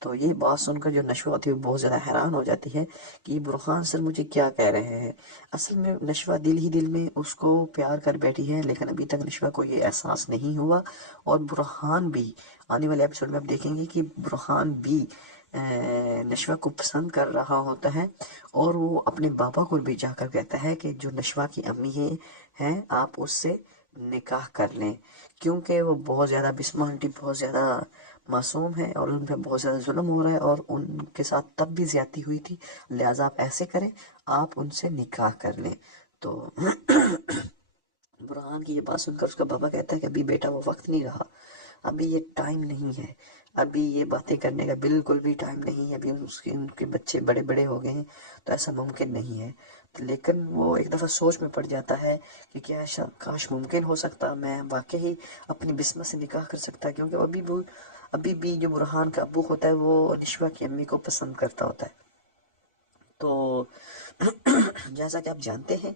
तो ये बात सुनकर जो नशवा होती है वो बहुत ज़्यादा हैरान हो जाती है कि बुरहान सर मुझे क्या कह रहे हैं। असल में नशवा दिल ही दिल में उसको प्यार कर बैठी है, लेकिन अभी तक नशवा को ये एहसास नहीं हुआ। और बुरहान भी आने वाले एपिसोड में आप देखेंगे कि बुरहान भी नशवा को पसंद कर रहा होता है और वो अपने बाबा को भी जाकर कहता है कि जो नशवा की अम्मी हैं आप उससे निकाह कर लें, क्योंकि वो बहुत ज़्यादा बिस्मा आंटी बहुत ज़्यादा मासूम है और उन पर बहुत ज़्यादा जुल्म हो रहा है और उनके साथ तब भी ज़्यादती हुई थी, लिहाजा आप ऐसे करें, आप उनसे निकाह कर लें। तो बुरहान की ये बात सुनकर उसका बाबा कहता है कि अभी बेटा वो वक्त नहीं रहा, अभी ये टाइम नहीं है, अभी ये बातें करने का बिल्कुल भी टाइम नहीं है, अभी उनके बच्चे बड़े बड़े हो गए हैं तो ऐसा मुमकिन नहीं है। तो लेकिन वो एक दफ़ा सोच में पड़ जाता है कि क्या काश मुमकिन हो सकता, मैं वाकई अपनी बिस्मत से निकाह कर सकता, क्योंकि अभी वो ابھی بھی جو برہان کا ابو ہوتا ہے وہ نشوہ کی امی کو پسند کرتا ہوتا ہے. تو جیسا کہ آپ جانتے ہیں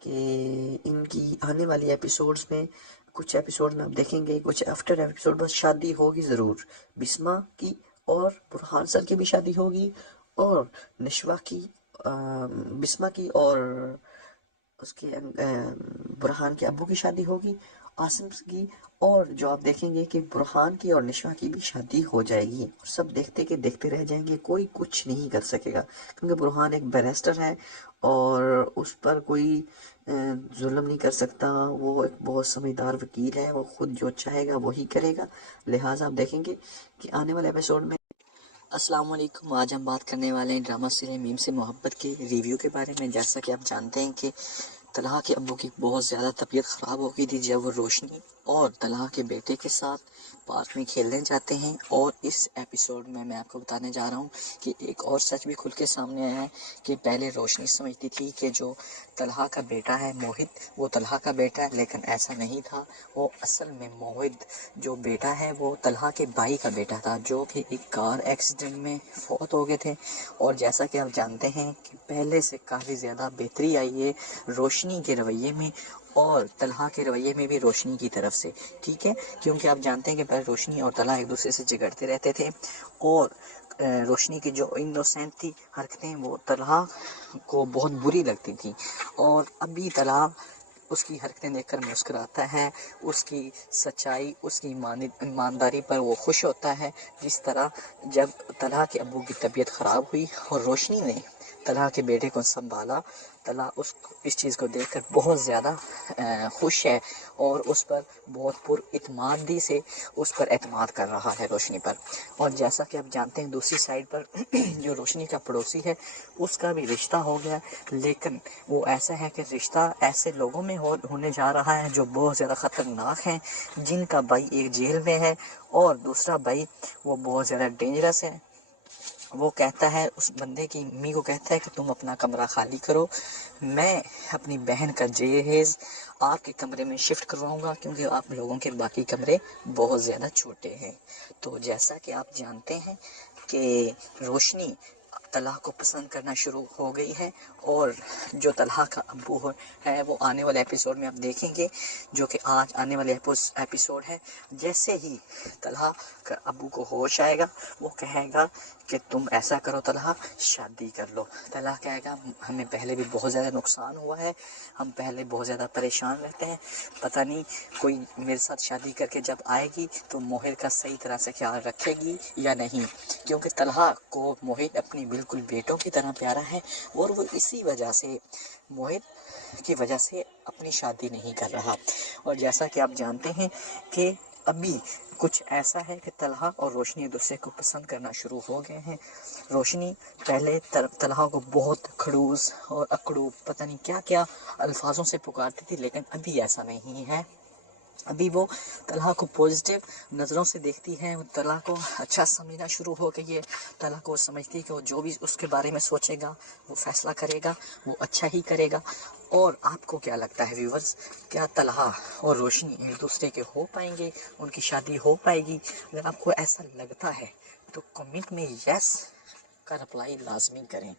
کہ ان کی آنے والی ایپیسوڈز میں کچھ ایپیسوڈ میں آپ دیکھیں گے کچھ آفٹر ایپیسوڈ بس شادی ہوگی ضرور. بسما کی اور برہان سر کی بھی شادی ہوگی, اور نشوہ کی بسما کی اور اس کے برہان کے ابو کی شادی ہوگی, عاصم کی, اور جو آپ دیکھیں گے کہ برہان کی اور نشوہ کی بھی شادی ہو جائے گی. سب دیکھتے رہ جائیں گے, کوئی کچھ نہیں کر سکے گا, کیونکہ برہان ایک بیرسٹر ہے اور اس پر کوئی ظلم نہیں کر سکتا. وہ ایک بہت سمجھدار وکیل ہے, وہ خود جو چاہے گا وہی کرے گا. لہٰذا آپ دیکھیں گے کہ آنے والے ایپیسوڈ میں. السلام علیکم. آج ہم بات کرنے والے ہیں ڈرامہ سیریل میم سے محبت کے ریویو کے بارے میں. جیسا کہ آپ جانتے ہیں کہ طلحہ کے ابو کی بہت زیادہ طبیعت خراب ہو گئی تھی جب وہ روشنی اور طلحہ کے بیٹے کے ساتھ پارک میں کھیلنے جاتے ہیں. اور اس ایپیسوڈ میں آپ کو بتانے جا رہا ہوں کہ ایک اور سچ بھی کھل کے سامنے آیا ہے کہ پہلے روشنی سمجھتی تھی کہ جو طلحہ کا بیٹا ہے موہت وہ طلحہ کا بیٹا ہے, لیکن ایسا نہیں تھا. وہ اصل میں موہت جو بیٹا ہے وہ طلحہ کے بھائی کا بیٹا تھا, جو کہ ایک کار ایکسیڈنٹ میں فوت ہو گئے تھے. اور جیسا کہ آپ جانتے ہیں کہ پہلے سے کافی زیادہ بہتری آئی ہے روشنی کے رویے میں اور طلحہ کے رویے میں بھی روشنی کی طرف سے, ٹھیک ہے. کیونکہ آپ جانتے ہیں کہ پہلے روشنی اور طلحہ ایک دوسرے سے جھگڑتے رہتے تھے, اور روشنی کی جو انوسینٹ تھی حرکتیں وہ طلحہ کو بہت بری لگتی تھی. اور ابھی طلحہ اس کی حرکتیں دیکھ کر مسکراتا ہے, اس کی سچائی, اس کی ایمانداری پر وہ خوش ہوتا ہے. جس طرح جب طلحہ کے ابو کی طبیعت خراب ہوئی اور روشنی نے طلحہ کے بیٹے کو سنبھالا, طلحہ اس چیز کو دیکھ کر بہت زیادہ خوش ہے اور اس پر بہت پر اعتمادی سے اس پر اعتماد کر رہا ہے روشنی پر. اور جیسا کہ آپ جانتے ہیں دوسری سائڈ پر جو روشنی کا پڑوسی ہے اس کا بھی رشتہ ہو گیا, لیکن وہ ایسا ہے کہ رشتہ ایسے لوگوں میں ہونے جا رہا ہے جو بہت زیادہ خطرناک ہیں, جن کا بھائی ایک جیل میں ہے اور دوسرا بھائی وہ بہت زیادہ ڈینجرس ہے. وہ کہتا ہے, اس بندے کی امی کو کہتا ہے کہ تم اپنا کمرہ خالی کرو, میں اپنی بہن کا جہیز آپ کے کمرے میں شفٹ کرواؤں گا کیونکہ آپ لوگوں کے باقی کمرے بہت زیادہ چھوٹے ہیں. تو جیسا کہ آپ جانتے ہیں کہ روشنی طلحہ کو پسند کرنا شروع ہو گئی ہے, اور جو طلحہ کا ابو ہے وہ آنے والے ایپیسوڈ میں آپ دیکھیں گے, جو کہ آج آنے والے ایپیسوڈ ہے. جیسے ہی طلحہ کا ابو کو ہوش آئے گا وہ کہے گا کہ تم ایسا کرو طلحہ, شادی کر لو. طلحہ کہے گا ہمیں پہلے بھی بہت زیادہ نقصان ہوا ہے, ہم پہلے بہت زیادہ پریشان رہتے ہیں, پتہ نہیں کوئی میرے ساتھ شادی کر کے جب آئے گی تو موہت کا صحیح طرح سے خیال رکھے گی یا نہیں, کیونکہ طلحہ کو موہت اپنی بالکل بیٹوں کی طرح پیارا ہے اور وہ اسی وجہ سے موہت کی وجہ سے اپنی شادی نہیں کر رہا. اور جیسا کہ آپ جانتے ہیں کہ ابھی کچھ ایسا ہے کہ طلحہ اور روشنی ایک دوسرے کو پسند کرنا شروع ہو گئے ہیں. روشنی پہلے طلحہ کو بہت کھڑوس اور اکڑو پتہ نہیں کیا کیا الفاظوں سے پکارتی تھی, لیکن ابھی ایسا نہیں ہے. ابھی وہ طلحہ کو پازیٹیو نظروں سے دیکھتی ہے, طلحہ کو اچھا سمجھنا شروع ہو گئی ہے. طلحہ کو سمجھتی ہے کہ وہ جو بھی اس کے بارے میں سوچے گا وہ فیصلہ کرے گا وہ اچھا ہی کرے گا. اور آپ کو کیا لگتا ہے ویورز, کیا طلحہ اور روشنی ایک دوسرے کے ہو پائیں گے, ان کی شادی ہو پائے گی؟ اگر آپ کو ایسا لگتا ہے تو کمنٹ میں یس کا رپلائی لازمی کریں.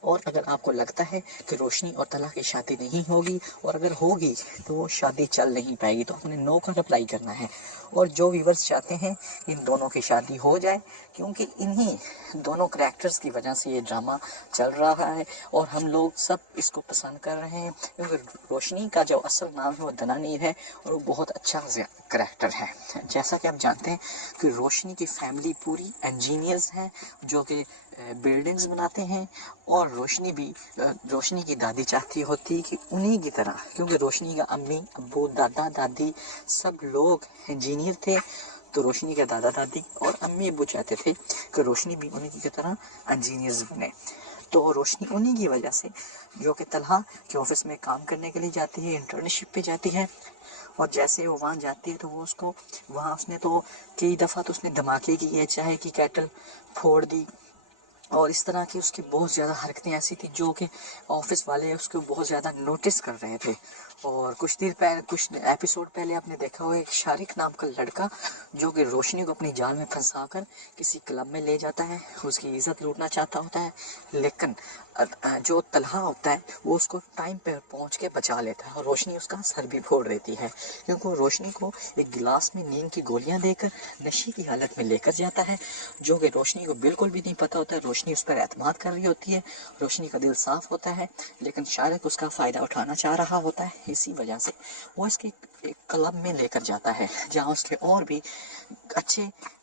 اور اگر آپ کو لگتا ہے کہ روشنی اور طلحہ کی شادی نہیں ہوگی اور اگر ہوگی تو وہ شادی چل نہیں پائے گی, تو آپ نے نو کا رپلائی کرنا ہے. اور جو ویورز چاہتے ہیں ان دونوں کی شادی ہو جائے, کیونکہ انہی دونوں کریکٹرز کی وجہ سے یہ ڈرامہ چل رہا ہے اور ہم لوگ سب اس کو پسند کر رہے ہیں, کیونکہ روشنی کا جو اصل نام ہے وہ دنانیر ہے اور وہ بہت اچھا کریکٹر ہے. جیسا کہ آپ جانتے ہیں کہ روشنی کی فیملی پوری انجینئرز ہیں جو کہ بلڈنگز بناتے ہیں, اور روشنی کی دادی چاہتی ہوتی کہ انہی کی طرح, کیونکہ روشنی کا امی ابو دادا دادی سب لوگ انجینئر تھے, تو روشنی کے دادا دادی اور امی ابو چاہتے تھے کہ روشنی بھی انہی کی طرح انجینئرز بنے. تو روشنی انہی کی وجہ سے جو کہ طلحہ کے آفس میں کام کرنے کے لیے جاتی ہے, انٹرنشپ پہ جاتی ہے, اور جیسے وہ وہاں جاتی ہے تو وہ اس کو وہاں اس نے تو کئی دفعہ تو اس نے دھماکے کیے, چائے کی کیٹل پھوڑ دی, और इस तरह की उसकी बहुत ज़्यादा हरकतें ऐसी थी जो कि ऑफिस वाले उसको बहुत ज़्यादा नोटिस कर रहे थे। और कुछ एपिसोड पहले आपने देखा होगा एक शारिक नाम का लड़का जो कि रोशनी को अपनी जाल में फंसाकर किसी क्लब में ले जाता है, उसकी इज्जत लूटना चाहता होता है, लेकिन जो तलहा होता है वो उसको टाइम पर पहुंच के बचा लेता है और रोशनी उसका सर भी फोड़ देती है, क्योंकि रोशनी को एक गिलास में नींद की गोलियां देकर नशे की हालत में लेकर जाता है, जो कि रोशनी को बिल्कुल भी नहीं पता होता है। रोशनी उस पर एतमाद कर रही होती है, रोशनी का दिल साफ होता है, लेकिन शारिक उसका फ़ायदा उठाना चाह रहा होता है। इसी वजह से वो इसके एक क्लब में लेकर जाता है जहाँ उसके और भी अच्छे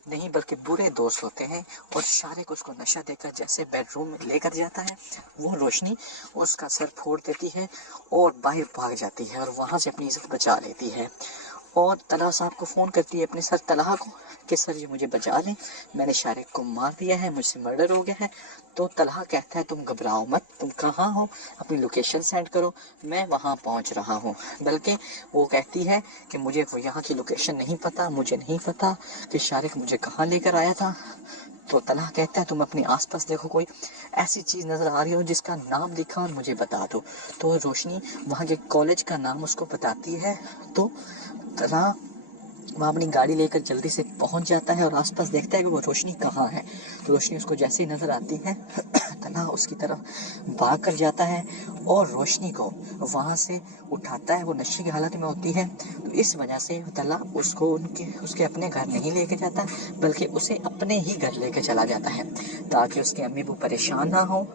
नहीं बल्कि बुरे दोस्त होते हैं, और शारिक उसको नशा देकर जैसे बेडरूम में लेकर जाता है, वो रोशनी उसका सर फोड़ देती है और बाहर भाग जाती है और वहाँ से अपनी इज्जत बचा लेती है। और तलहा साहब को फ़ोन करती है अपने सर तलहा को कि सर ये मुझे बचा लें, मैंने शारिक को मार दिया है, मुझसे मर्डर हो गया है। तो तलहा कहता है तुम घबराओ मत, तुम कहाँ हो, अपनी लोकेशन सेंड करो, मैं वहाँ पहुँच रहा हूँ। बल्कि वो कहती है कि मुझे वो यहाँ की लोकेशन नहीं पता, मुझे नहीं पता कि शारिक मुझे कहाँ लेकर आया था। तो तलहा कहता है तुम अपने आसपास देखो, कोई ऐसी चीज़ नज़र आ रही हो जिसका नाम लिखा और मुझे बता दो। तो रोशनी वहाँ के कॉलेज का नाम उसको बताती है। तो तलहा वहाँ अपनी गाड़ी लेकर जल्दी से पहुँच जाता है और आसपास देखता है कि वो रोशनी कहाँ है। तो रोशनी उसको जैसे ही नज़र आती है तलहा उसकी तरफ भाग कर जाता है और रोशनी को वहाँ से उठाता है। वो नशे की हालत में होती है, तो इस वजह से तलहा उसको उसके अपने घर नहीं लेके जाता, बल्कि उसे अपने ही घर लेके चला जाता है ताकि उसके अम्मी अबू परेशान ना हो।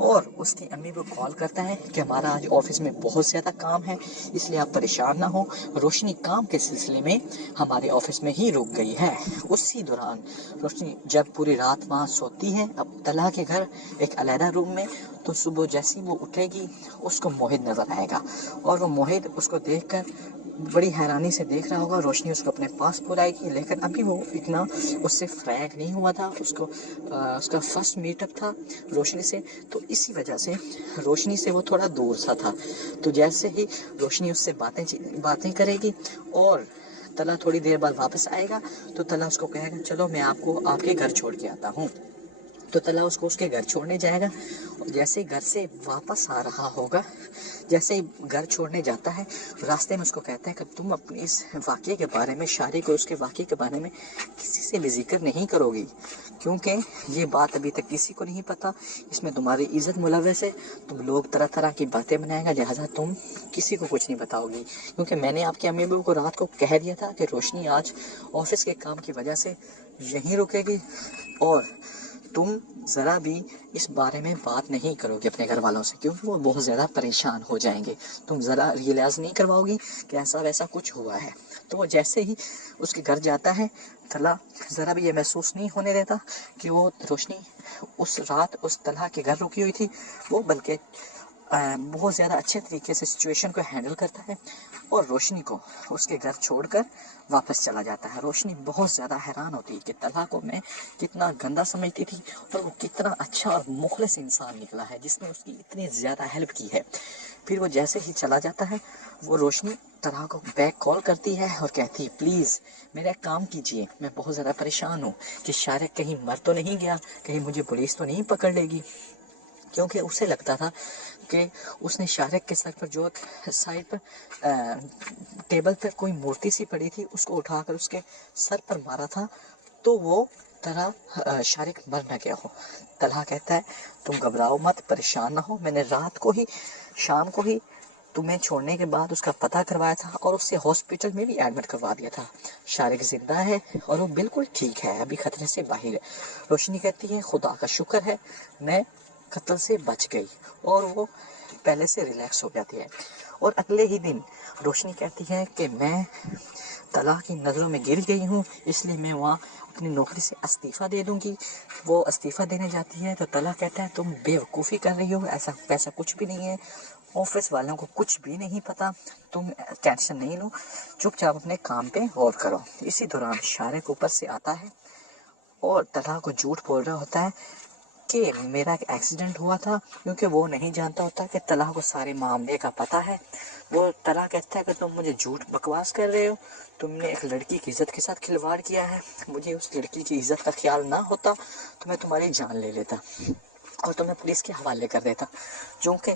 और उसकी अम्मी को कॉल करता है कि हमारा आज ऑफिस में बहुत ज़्यादा काम है, इसलिए आप परेशान ना हो। रोशनी काम के सिलसिले में हमारे ऑफिस में ही रुक गई है। उसी दौरान रोशनी जब पूरी रात वहाँ सोती है अब तलहा के घर एक अलहदा रूम में, तो सुबह जैसी वो उठेगी उसको मोहित नज़र आएगा और वो मोहित उसको देखकर बड़ी हैरानी से देख रहा होगा। रोशनी उसको अपने पास बुलाएगी, लेकिन अभी वो इतना उससे फ्रैंक नहीं हुआ था, उसको उसका फर्स्ट मीटअप था रोशनी से, तो इसी वजह से रोशनी से वो थोड़ा दूर सा था। तो जैसे ही रोशनी उससे बातें करेगी और तलहा थोड़ी देर बाद वापस आएगा, तो तलहा उसको कहेगा चलो मैं आपको आपके घर छोड़ के आता हूँ। तो तलहा उसको उसके घर छोड़ने जाएगा और जैसे ही घर से वापस आ रहा होगा, जैसे ही घर छोड़ने जाता है, रास्ते में उसको कहता है कि तुम अपनी इस वाक़े के बारे में, शारिक और उसके वाक़े के बारे में किसी से भी जिक्र नहीं करोगी, क्योंकि ये बात अभी तक किसी को नहीं पता, इसमें तुम्हारी इज़्ज़त मुलव्वस है, तुम लोग तरह तरह की बातें बनाएगा, लिहाजा तुम किसी को कुछ नहीं बताओगी। क्योंकि मैंने आपके अम्मी अब्बू को रात को कह दिया था कि रोशनी आज ऑफिस के काम की वजह से यहीं रुकेगी और तुम ज़रा भी इस बारे में बात नहीं करोगे अपने घर वालों से, क्योंकि वो बहुत ज़्यादा परेशान हो जाएंगे। तुम ज़रा रियलाइज़ नहीं करवाओगी कि ऐसा वैसा कुछ हुआ है। तो वो जैसे ही उसके घर जाता है, तलहा ज़रा भी ये महसूस नहीं होने देता कि वो रोशनी उस रात उस तलहा के घर रुकी हुई थी। वो बल्कि बहुत ज़्यादा अच्छे तरीके से सिचुएशन को हैंडल करता है और रोशनी को उसके घर छोड़कर वापस चला जाता है। रोशनी बहुत ज़्यादा हैरान होती है कि तलहा को मैं कितना गंदा समझती थी और वो कितना अच्छा और मुखलिस इंसान निकला है जिसने उसकी इतनी ज़्यादा हेल्प की है। फिर वो जैसे ही चला जाता है, वो रोशनी तलहा को बैक कॉल करती है और कहती है प्लीज़ मेरा काम कीजिए, मैं बहुत ज़्यादा परेशान हूँ कि शारिक कहीं मर तो नहीं गया, कहीं मुझे पुलिस तो नहीं पकड़ लेगी। क्योंकि उसे लगता था कि उसने शारिक के सर पर जो एक साइड पर टेबल पर कोई मूर्ति सी पड़ी थी उसको उठाकर उसके सर पर मारा था, तो वो तरह शारिक मर न गया हो। तलहा कहता है तुम घबराओ मत, परेशान ना हो, मैंने रात को ही शाम को ही तुम्हें छोड़ने के बाद उसका पता करवाया था और उससे हॉस्पिटल में भी एडमिट करवा दिया था। शारिक जिंदा है और वो बिल्कुल ठीक है, अभी खतरे से बाहर है। रोशनी कहती है खुदा का शुक्र है मैं कत्ल से बच गई, और वो पहले से रिलैक्स हो जाती है। और अगले ही दिन रोशनी कहती है कि मैं तलहा की नज़रों में गिर गई हूँ, इसलिए मैं वहाँ अपनी नौकरी से इस्तीफ़ा दे दूँगी। वो इस्तीफ़ा देने जाती है तो तलहा कहता है तुम बेवकूफ़ी कर रही हो, ऐसा पैसा कुछ भी नहीं है, ऑफिस वालों को कुछ भी नहीं पता, तुम टेंशन नहीं लो, चुपचाप अपने काम पे गौर करो। इसी दौरान शारिक ऊपर से आता है और तलहा को झूठ बोल रहा होता है कि मेरा एक एक्सीडेंट हुआ था, क्योंकि वो नहीं जानता होता कि तला को सारे मामले का पता है। वो तला कहता है कि तुम मुझे झूठ बकवास कर रहे हो, तुमने एक लड़की की इज्जत के साथ खिलवाड़ किया है, मुझे उस लड़की की इज्जत का ख्याल ना होता तो मैं तुम्हारी जान ले लेता और तुम्हें पुलिस के हवाले कर देता। क्योंकि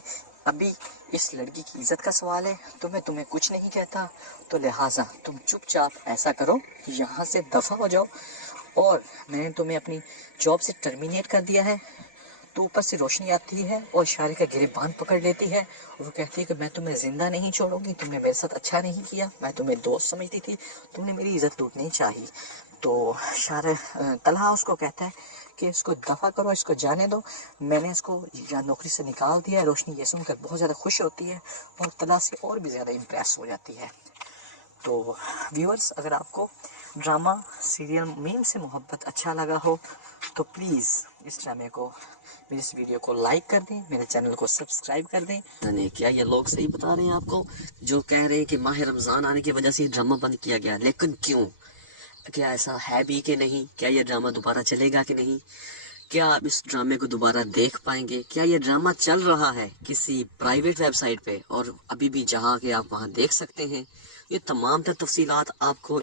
अभी इस लड़की की इज्जत का सवाल है तो मैं तुम्हें कुछ नहीं कहता, तो लिहाजा तुम चुपचाप ऐसा करो, यहाँ से दफ़ा हो जाओ। और मैंने तुम्हें अपनी जॉब से टर्मिनेट कर दिया है। तो ऊपर से रोशनी आती है और शारी का गिरबान पकड़ लेती है और वो कहती है कि मैं तुम्हें ज़िंदा नहीं छोड़ूंगी, तुमने मेरे साथ अच्छा नहीं किया, मैं तुम्हें दोस्त समझती थी, तुमने मेरी इज़्ज़त लूटनी चाहिए। तो तलहा उसको कहता है कि इसको दफ़ा करो, इसको जाने दो, मैंने इसको नौकरी से निकाल दिया है। रोशनी ये सुनकर बहुत ज़्यादा खुश होती है और तलहा से और भी ज़्यादा इम्प्रेस हो जाती है। तो व्यूअर्स, अगर आपको ड्रामा सीरियल मीम से मोहब्बत अच्छा लगा हो तो प्लीज़ इस ड्रामे को, मेरे इस वीडियो को लाइक कर दें, मेरे चैनल को सब्सक्राइब कर दें। नहीं, क्या ये लोग सही बता रहे हैं आपको जो कह रहे हैं कि माह रमज़ान आने की वजह से ड्रामा बंद किया गया? लेकिन क्यों? क्या ऐसा है भी कि नहीं? क्या ये ड्रामा दोबारा चलेगा कि नहीं? क्या आप इस ड्रामे को दोबारा देख पाएंगे? क्या ये ड्रामा चल रहा है किसी प्राइवेट वेबसाइट पे और अभी भी जहाँ के आप वहाँ देख सकते हैं? ये तमाम तफसीलात आपको